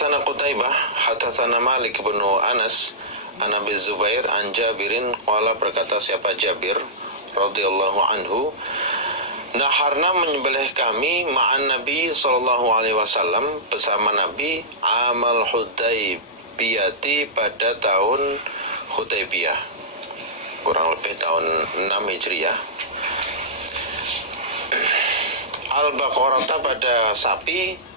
Hadatsana Qutaibah hadatsana Malik bin Anas an Abi Zubair an Jabirin qala, berkata siapa Jabir radhiyallahu anhu, naharna menyembelih kami ma'an Nabi sallallahu alaihi wasallam, bersama Nabi, amal Hudaybiyati, pada tahun Hudaybiyah, kurang lebih tahun 6 Hijriah. Al-Baqarata, pada sapi,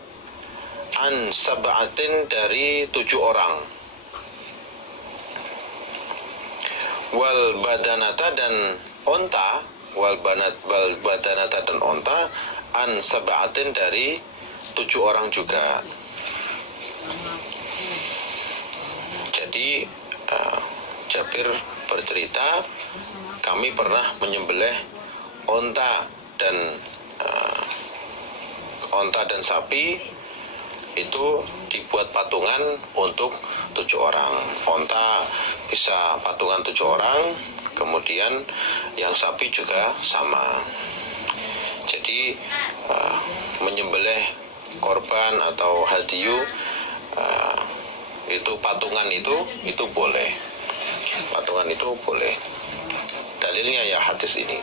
an sab'atin, dari 7 orang, wal badanata, dan onta, wal badanata, dan onta, an sab'atin, dari 7 orang juga. Jadi Jabir bercerita, kami pernah menyembelih onta dan sapi, itu dibuat patungan untuk 7 orang. Onta bisa patungan 7 orang, kemudian yang sapi juga sama. Jadi menyembelih korban atau hadiyu, itu patungan itu boleh. Patungan itu boleh. Dalilnya ya hadis ini.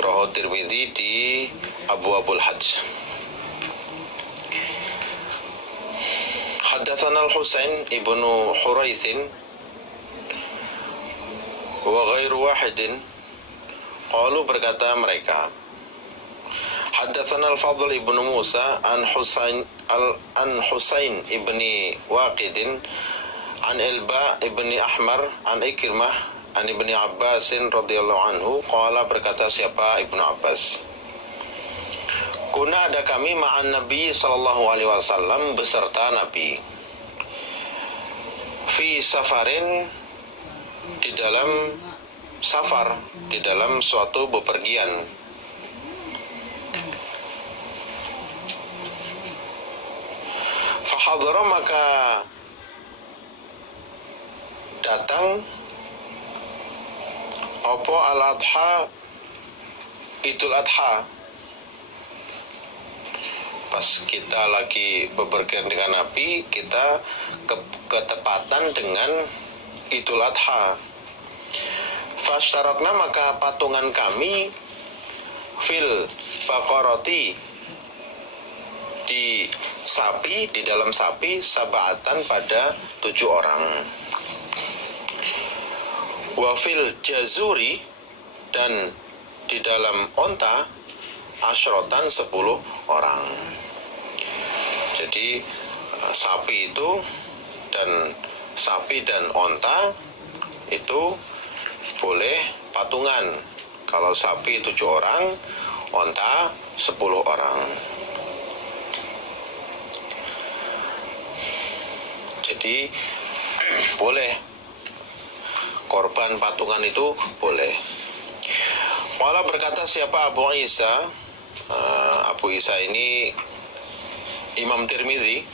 Rawahu Tirmidzi di Abwabul Hajj. Haddatsana Al-Husain ibnu Huraitsin wa ghairu wahidin qalu, berkata mereka, haddatsana Al-Fadl ibnu Musa an Husain ibni Waqidin an Ilba ibni Ahmar an Ikrimah an Ibni Abbasin radhiyallahu anhu qala, berkata siapa Ibnu Abbas, kuna, ada kami ma'an Nabi sallallahu alaihi wasallam, beserta Nabi, fi safarin, di dalam safar, di dalam suatu bepergian. Fahadhara, maka datang apa al-adha, Idul Adha. Pas kita lagi bepergian dengan Nabi, kita ketepatan dengan Idul Adha. Fashtarakna, maka patungan kami, fil baqarati, di sapi, di dalam sapi, sab'atan, pada 7 orang. Wa fil jazuri, dan di dalam onta, asyrotan, 10 orang. Jadi sapi itu dan sapi dan onta itu boleh patungan. Kalau sapi 7 orang, onta 10 orang. Jadi boleh korban patungan itu boleh. Malah berkata siapa Abu Isa, Abu Isa ini Imam Tirmidzi,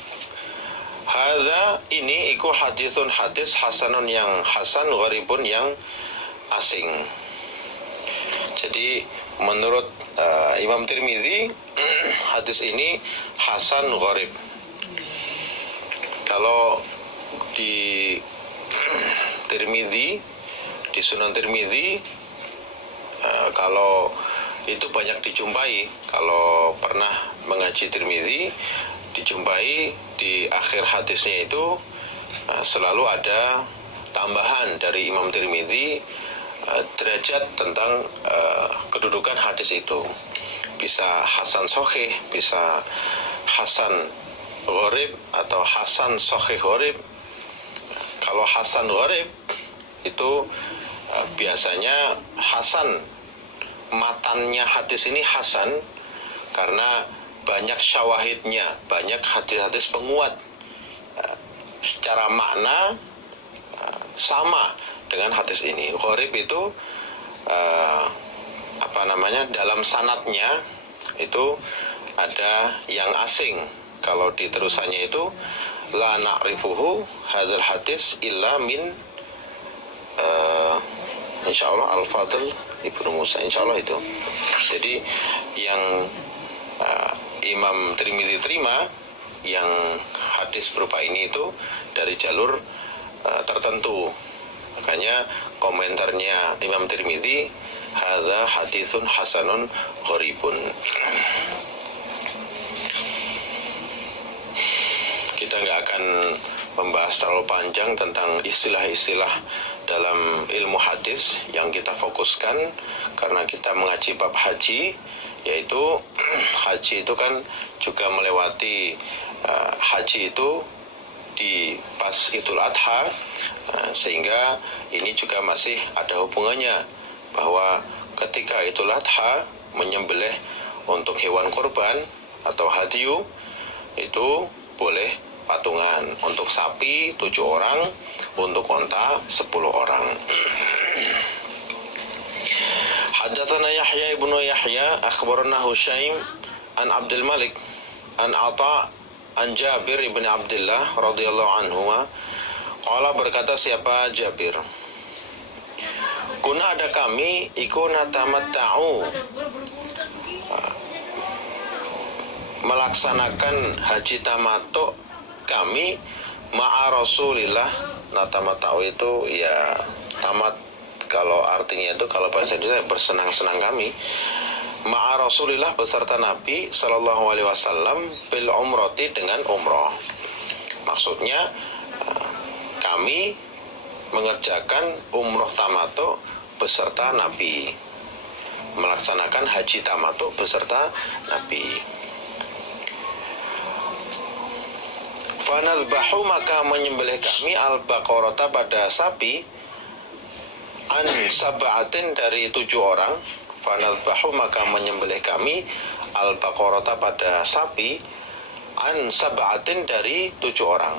hadza, ini iku haditsun, hadis hasanun, yang hasan, gharibun, yang asing. Jadi menurut Imam Tirmidzi, hadis ini hasan gharib. Kalau di Tirmidzi, di Sunan Tirmidzi, kalau itu banyak dijumpai, kalau pernah mengaji Tirmidzi, dijumpai di akhir hadisnya itu selalu ada tambahan dari Imam Tirmidzi, derajat tentang kedudukan hadis itu. Bisa hasan sahih, bisa hasan gharib, atau hasan sahih gharib. Kalau hasan gharib itu biasanya hasan, matannya hadis ini hasan karena banyak syawahidnya, banyak hadis-hadis penguat, secara makna sama dengan hadis ini. Gharib itu dalam sanadnya itu ada yang asing. Kalau di terusannya itu la na'rifuhu hadzal hadis illa min insyaallah Al-Fadl Ibnu Musa, insyaallah itu. Jadi yang Imam Tirmidzi terima yang hadis berupa ini itu dari jalur tertentu. Makanya komentarnya Imam Tirmidzi, hadza haditsun hasanun gharibun. Kita nggak akan membahas terlalu panjang tentang istilah-istilah dalam ilmu hadis. Yang kita fokuskan karena kita mengaji bab haji, yaitu haji itu kan juga melewati haji itu di pas Idul Adha, sehingga ini juga masih ada hubungannya bahwa ketika Idul Adha menyembelih untuk hewan kurban atau hadyu itu boleh patungan, untuk sapi 7 orang, untuk onta 10 orang. Haddatsana Yahya ibnu Yahya akhbarana Husyaim an Abdul Malik an Atha an Jabir ibn Abdullah radhiyallahu anhuma qala, berkata siapa Jabir, kuna ada kami iku natamatta'u, melaksanakan haji tamattu kami ma'a Rasulillah. Natamatta'u itu ya tamat, kalau artinya itu kalau bahasa Indonesia bersenang-senang kami, ma'a Rasulillah beserta Nabi sallallahu alaihi wasallam bil umrati dengan umroh. Maksudnya kami mengerjakan umroh tamattu beserta Nabi, melaksanakan haji tamattu beserta Nabi. Fanadbahu, maka menyembelih kami al-baqarata pada sapi, an sab'atin dari 7 orang. Fanadbahu, maka menyembelih kami al-baqarata pada sapi, an sab'atin dari 7 orang.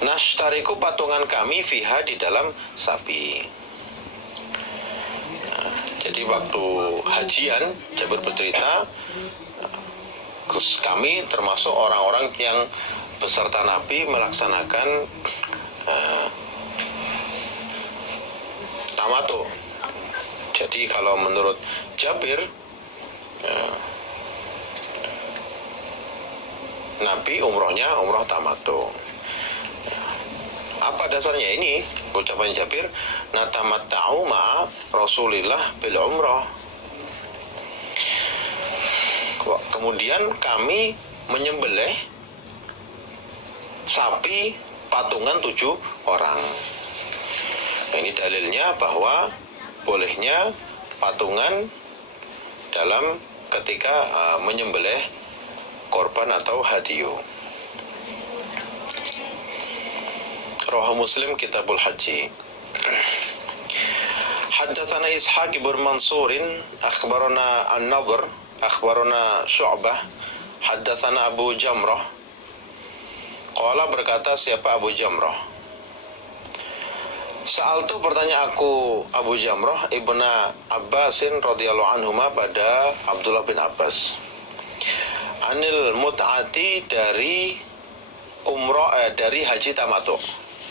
Nashtariku, patungan kami fiha di dalam sapi. Jadi waktu hajian Jabir bercerita, kami termasuk orang-orang yang beserta Nabi melaksanakan tamattu. Jadi kalau menurut Jabir, Nabi umrohnya umroh tamattu. Apa dasarnya ini? Ucapan Jabir, natamatta'u ma'a Rasulillah bil umroh. Kemudian kami menyembelih sapi patungan 7 orang. Nah, ini dalilnya bahwa bolehnya patungan dalam ketika menyembelih korban atau hadyu. Rawahu Muslim Kitabul Haji. Haddatsana Ishaq ibn Mansurin akhbarana An-Nadhr akhbarana Syu'bah haddatsana Abu Jamrah qala, berkata siapa Abu Jamrah, Sa'altu, bertanya aku Abu Jamrah ibna Abbasin radhiyallahu anhuma pada Abdullah bin Abbas, anil mut'ati, dari umroh dari haji tamattu,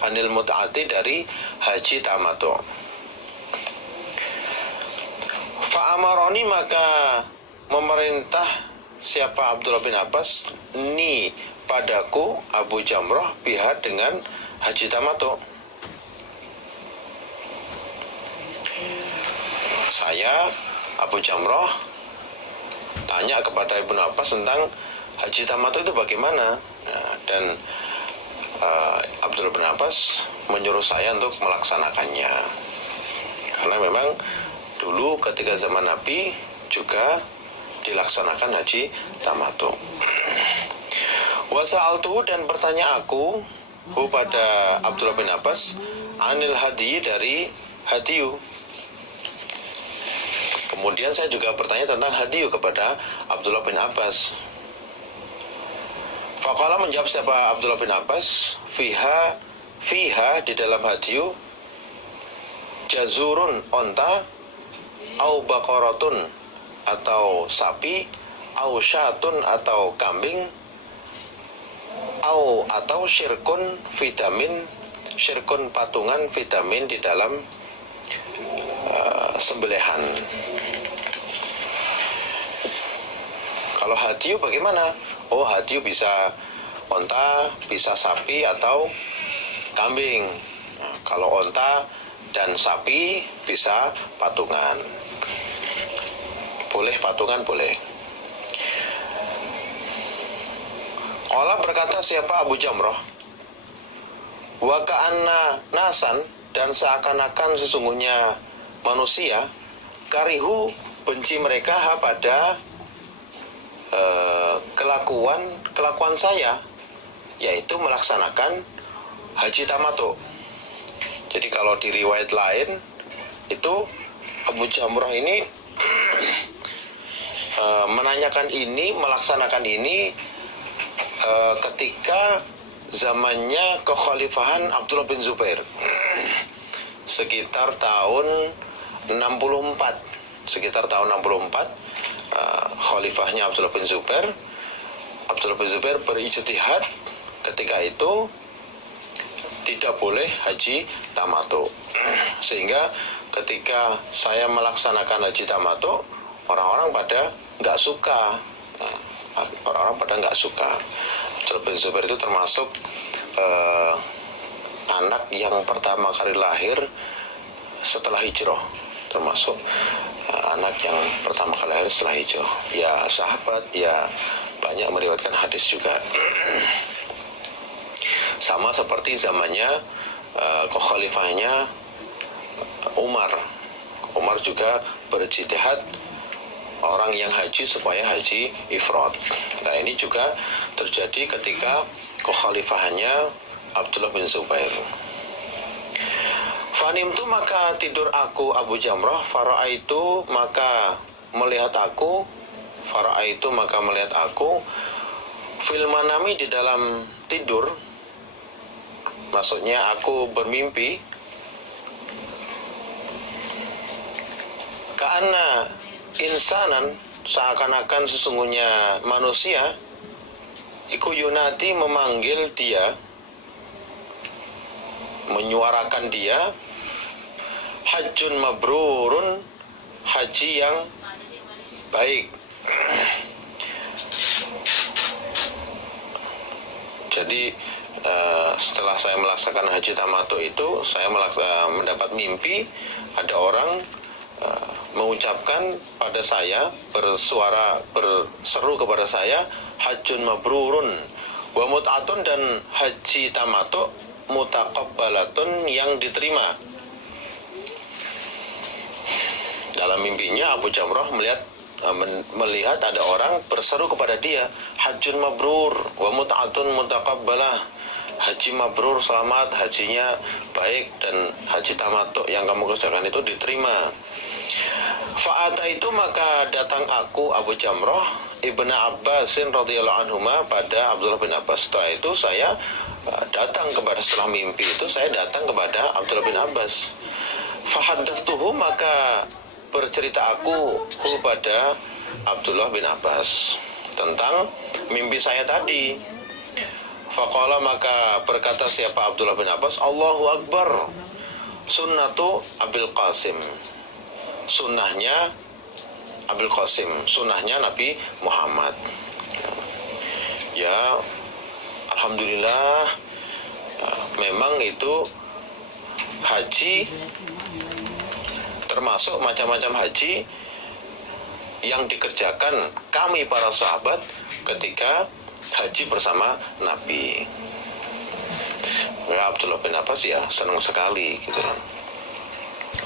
anil mut'ati dari haji tamattu. Fa'amaroni, maka memerintah siapa Abdullah bin Abbas, ni padaku Abu Jamrah, biha dengan haji tamattu. Saya Abu Jamrah tanya kepada Ibnu Abbas tentang haji tamattu itu bagaimana. Dan Abdullah bin Abbas menyuruh saya untuk melaksanakannya, karena memang dulu ketika zaman Nabi juga dilaksanakan haji tamattu. Wa sa'altuhu, dan bertanya aku pada Abdullah bin Abbas, anil hadi, dari hadyu. Kemudian saya juga bertanya tentang hadyu kepada Abdullah bin Abbas. Faqala, menjawab siapa Abdullah bin Abbas, fiha di dalam hadyu, jazurun, onta, au baqaratun, atau sapi, au syatun, atau kambing, atau syirkun vitamin, syirkun patungan vitamin di dalam sembelihan. Kalau hadiyu bagaimana? Oh, hadiyu bisa onta, bisa sapi atau kambing. Nah, kalau onta dan sapi bisa patungan. Boleh patungan, boleh. Qala berkata siapa Abu Jamrah, wa ka'anna nasan, dan seakan-akan sesungguhnya manusia, karihu benci mereka pada kelakuan saya, yaitu melaksanakan haji tamattu. Jadi kalau di riwayat lain itu Abu Jamrah ini menanyakan ini, melaksanakan ini ketika zamannya kekhalifahan Abdullah bin Zubair sekitar tahun 64. Sekitar tahun 64 khalifahnya Abdullah bin Zubair. Abdullah bin Zubair berijtihad ketika itu tidak boleh haji tamattu. Sehingga ketika saya melaksanakan haji tamattu, orang-orang pada nggak suka. Orang-orang pada nggak suka. Abdullah bin Zubair itu termasuk anak yang pertama kali lahir setelah hijrah, termasuk anak yang pertama kali lahir setelah hijrah. Ya sahabat, ya banyak meriwayatkan hadis juga. Sama seperti zamannya khalifahnya Umar. Umar juga berijtihad orang yang haji supaya haji ifrad. Nah ini juga terjadi ketika kekhalifahannya Abdullah bin Zubair. Fanimtu maka tidur aku Abu Jamrah, fara'aitu maka melihat aku, fara'aitu maka melihat aku, fil manami di dalam tidur, maksudnya aku bermimpi, ka'anna insanan, seakan-akan sesungguhnya manusia, iku yunati memanggil dia, menyuarakan dia, hajjun mabrurun, haji yang baik. Jadi setelah saya melaksanakan haji tamattu itu, saya mendapat mimpi ada orang mengucapkan pada saya, berseru kepada saya, hajjun mabrurun wa mut'atun, dan haji tamattu mutaqabbalatun, yang diterima. Dalam mimpinya Abu Jamrah melihat ada orang berseru kepada dia, hajjun mabrur wa mut'atun mutaqabbalah, haji mabrur, selamat, hajinya baik, dan haji tamattu yang kamu kerjakan itu diterima. Fa'ata itu maka datang aku Abu Jamrah Ibnu Abbasin radhiyallahu anhuma pada Abdullah bin Abbas. Setelah itu saya datang kepada, setelah mimpi itu saya datang kepada Abdullah bin Abbas. Fahaddatsuhu maka bercerita aku kepada Abdullah bin Abbas tentang mimpi saya tadi. Faqala maka berkata siapa Abdullah bin Abbas, Allahu Akbar, sunnatu Abil Qasim, sunnahnya Abil Qasim, sunnahnya Nabi Muhammad. Ya, alhamdulillah, memang itu haji termasuk macam-macam haji yang dikerjakan kami para sahabat ketika haji bersama Nabi. Ya, Abdullah bin Abbas ya senang sekali gitu.